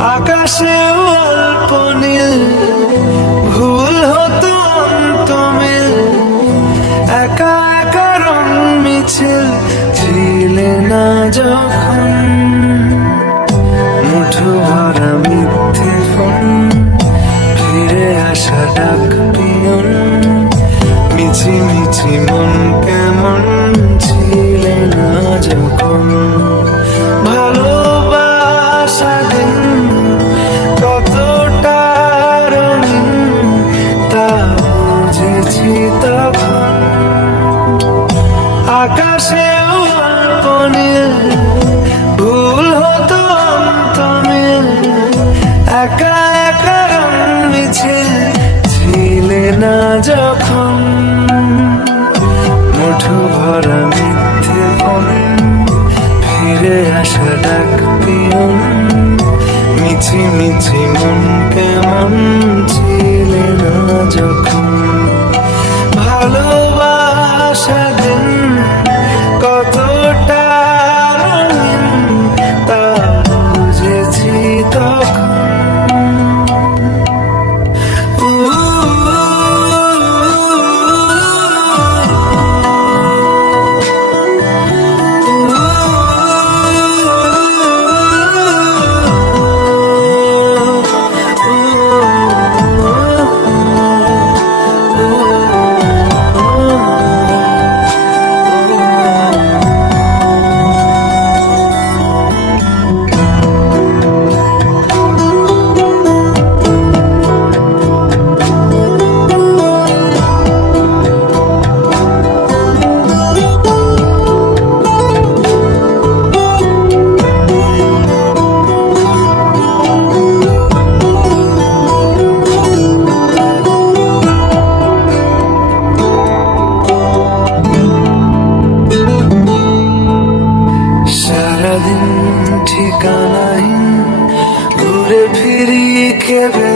আকাশে অল্প নীল, ভুল হতো অন্তমিল। একা একা রং মিছিল, ছিলে না যখন। মুঠো ভরা মিথ্যে ফোন, ফিরে আসা ডাক পিয়ন। মিছি মিছি মন কেমন, ছিলে না যখন। বুঝেছি তখন। আকাশে ভুল হতো অন্তনে। একা একা রং মিছিল ছিলে না যখন। মুঠো ভরা মিথ্যে ফোন ফিরে আসা ডাক পিয়ন। মিছি মিছি মন কেমন ছিলে না যখন। সারাদিন ঠিকানাহীন ঘুরে ফিরি খেবে